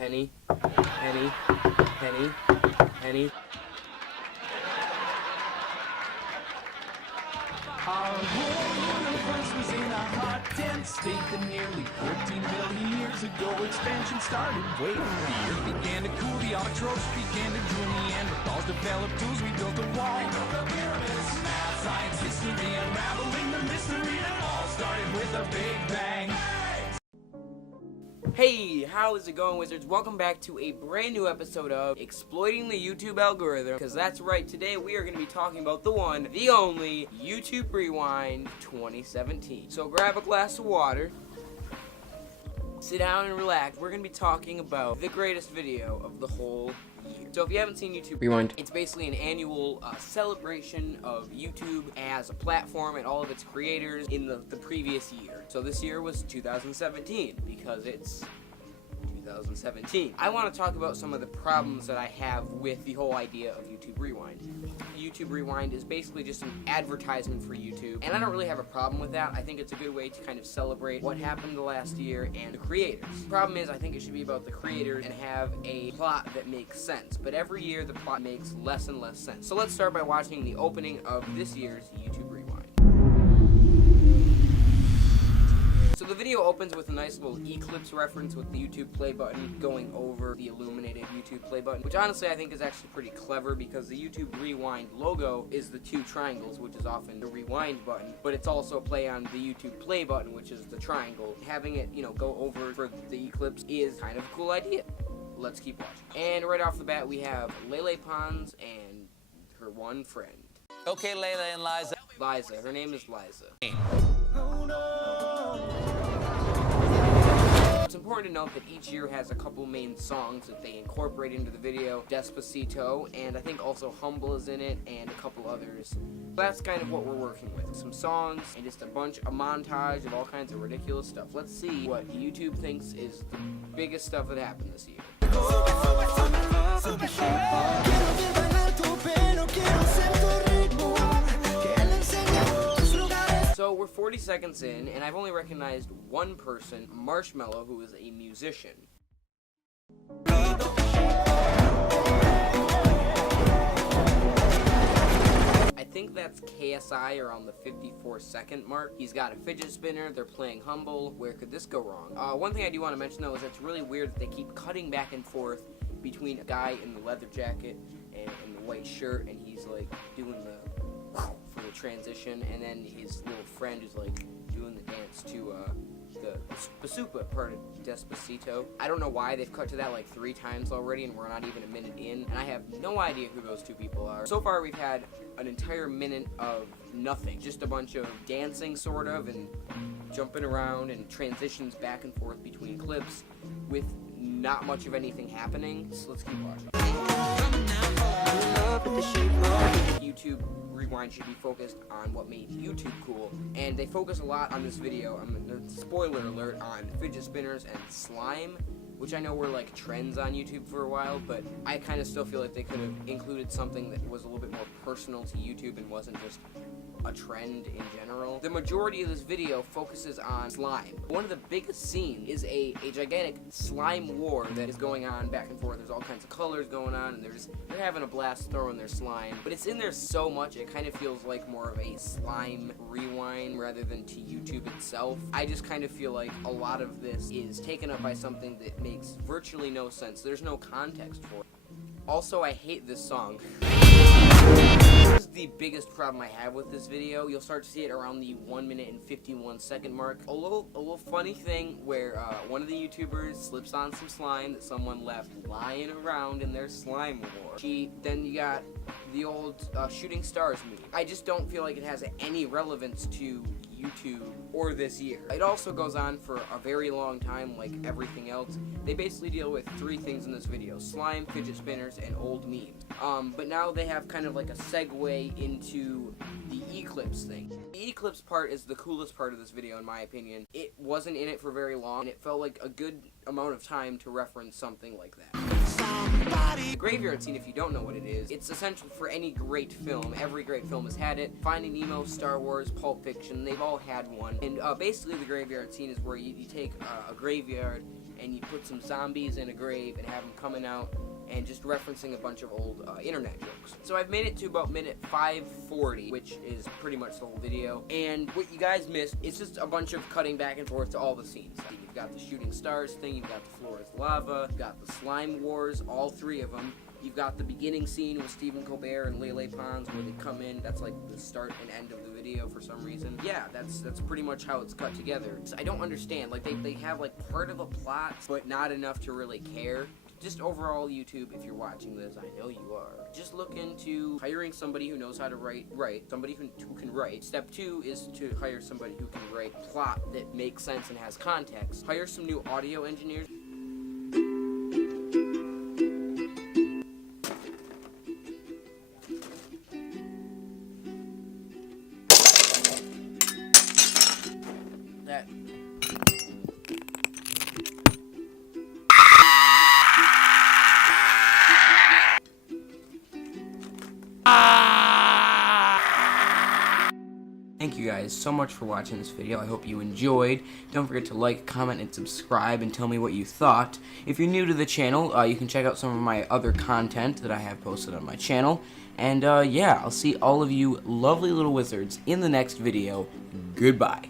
penny, penny, penny, penny. Our whole universe was in a hot, dense state that nearly 13 billion years ago expansion started. Wait, the earth began to cool, the autotrophs began to drool, Neanderthals developed tools, we built a wall. We built the pyramids, math, science, history, unraveling the mystery that all started with a big bang. Hey, how is it going, Wizards? Welcome back to a brand new episode of Exploiting the YouTube Algorithm, because that's right, today we are going to be talking about the one, the only, YouTube Rewind 2017. So grab a glass of water, sit down and relax. We're going to be talking about the greatest video of the whole year. So if you haven't seen YouTube Rewind, it's basically an annual celebration of YouTube as a platform and all of its creators in the previous year. So this year was 2017 because it's 2017. I want to talk about some of the problems that I have with the whole idea of YouTube Rewind. YouTube Rewind is basically just an advertisement for YouTube, and I don't really have a problem with that. I think it's a good way to kind of celebrate what happened the last year and the creators. The problem is I think it should be about the creators and have a plot that makes sense, but every year the plot makes less and less sense. So let's start by watching the opening of this year's YouTube Rewind. So the video opens with a nice little Eclipse reference with the YouTube play button going over the illuminated YouTube play button, which honestly I think is actually pretty clever because the YouTube Rewind logo is the two triangles, which is often the rewind button, but it's also a play on the YouTube play button, which is the triangle. Having it, go over for the Eclipse is kind of a cool idea. Let's keep watching. And right off the bat we have Lele Pons and her one friend. Okay, Layla and Liza. Liza. Her name is Liza. Oh no! It's important to note that each year has a couple main songs that they incorporate into the video. Despacito, and I think also Humble is in it, and a couple others. That's kind of what we're working with. Some songs, and just a montage of all kinds of ridiculous stuff. Let's see what YouTube thinks is the biggest stuff that happened this year. So we're 40 seconds in, and I've only recognized one person, Marshmello, who is a musician. I think that's KSI around the 54-second mark. He's got a fidget spinner, they're playing Humble. Where could this go wrong? One thing I do want to mention though is it's really weird that they keep cutting back and forth between a guy in the leather jacket and the white shirt, and he's like doing the for the transition, and then his little friend is like doing the dance to the Basupa part of Despacito. I don't know why they've cut to that like 3 times already and we're not even a minute in, and I have no idea who those two people are. So far we've had an entire minute of nothing, just a bunch of dancing sort of and jumping around and transitions back and forth between clips with not much of anything happening. So let's keep watching. YouTube Rewind should be focused on what made YouTube cool, and they focus a lot on this video. Spoiler alert on fidget spinners and slime, which I know were like trends on YouTube for a while, but I kind of still feel like they could have included something that was a little bit more personal to YouTube and wasn't just a trend in general. The majority of this video focuses on slime. One of the biggest scenes is a gigantic slime war that is going on back and forth. There's all kinds of colors going on, and they're having a blast throwing their slime. But it's in there so much, it kind of feels like more of a slime rewind rather than to YouTube itself. I just kind of feel like a lot of this is taken up by something that makes virtually no sense. There's no context for it. Also, I hate this song. This is the biggest problem I have with this video. You'll start to see it around the 1 minute and 51 second mark. A little funny thing where one of the YouTubers slips on some slime that someone left lying around in their slime war. Then you got the old Shooting Stars movie. I just don't feel like it has any relevance to YouTube or this year. It also goes on for a very long time, like everything else. They basically deal with 3 things in this video: slime, fidget spinners, and old memes. But now they have kind of like a segue into the Eclipse thing. The Eclipse part is the coolest part of this video in my opinion. It wasn't in it for very long, and it felt like a good amount of time to reference something like that. The graveyard scene, if you don't know what it is, it's essential for any great film. Every great film has had it. Finding Nemo, Star Wars, Pulp Fiction, they've all had one. And basically the graveyard scene is where you take a graveyard and you put some zombies in a grave and have them coming out and just referencing a bunch of old internet jokes. So I've made it to about minute 540, which is pretty much the whole video. And what you guys missed, it's just a bunch of cutting back and forth to all the scenes. You've got the shooting stars thing, you've got the floor is lava, you've got the slime wars, all three of them. You've got the beginning scene with Stephen Colbert and Lele Pons where they come in. That's like the start and end of the video for some reason. Yeah, that's pretty much how it's cut together. So I don't understand. Like they have like part of a plot, but not enough to really care. Just overall, YouTube, if you're watching this, I know you are, just look into hiring somebody who knows how to write, somebody who can write. Step 2 is to hire somebody who can write plot that makes sense and has context. Hire some new audio engineers. That Thank you guys so much for watching this video. I hope you enjoyed. Don't forget to like, comment, and subscribe and tell me what you thought. If you're new to the channel, you can check out some of my other content that I have posted on my channel. And yeah, I'll see all of you lovely little wizards in the next video. Goodbye.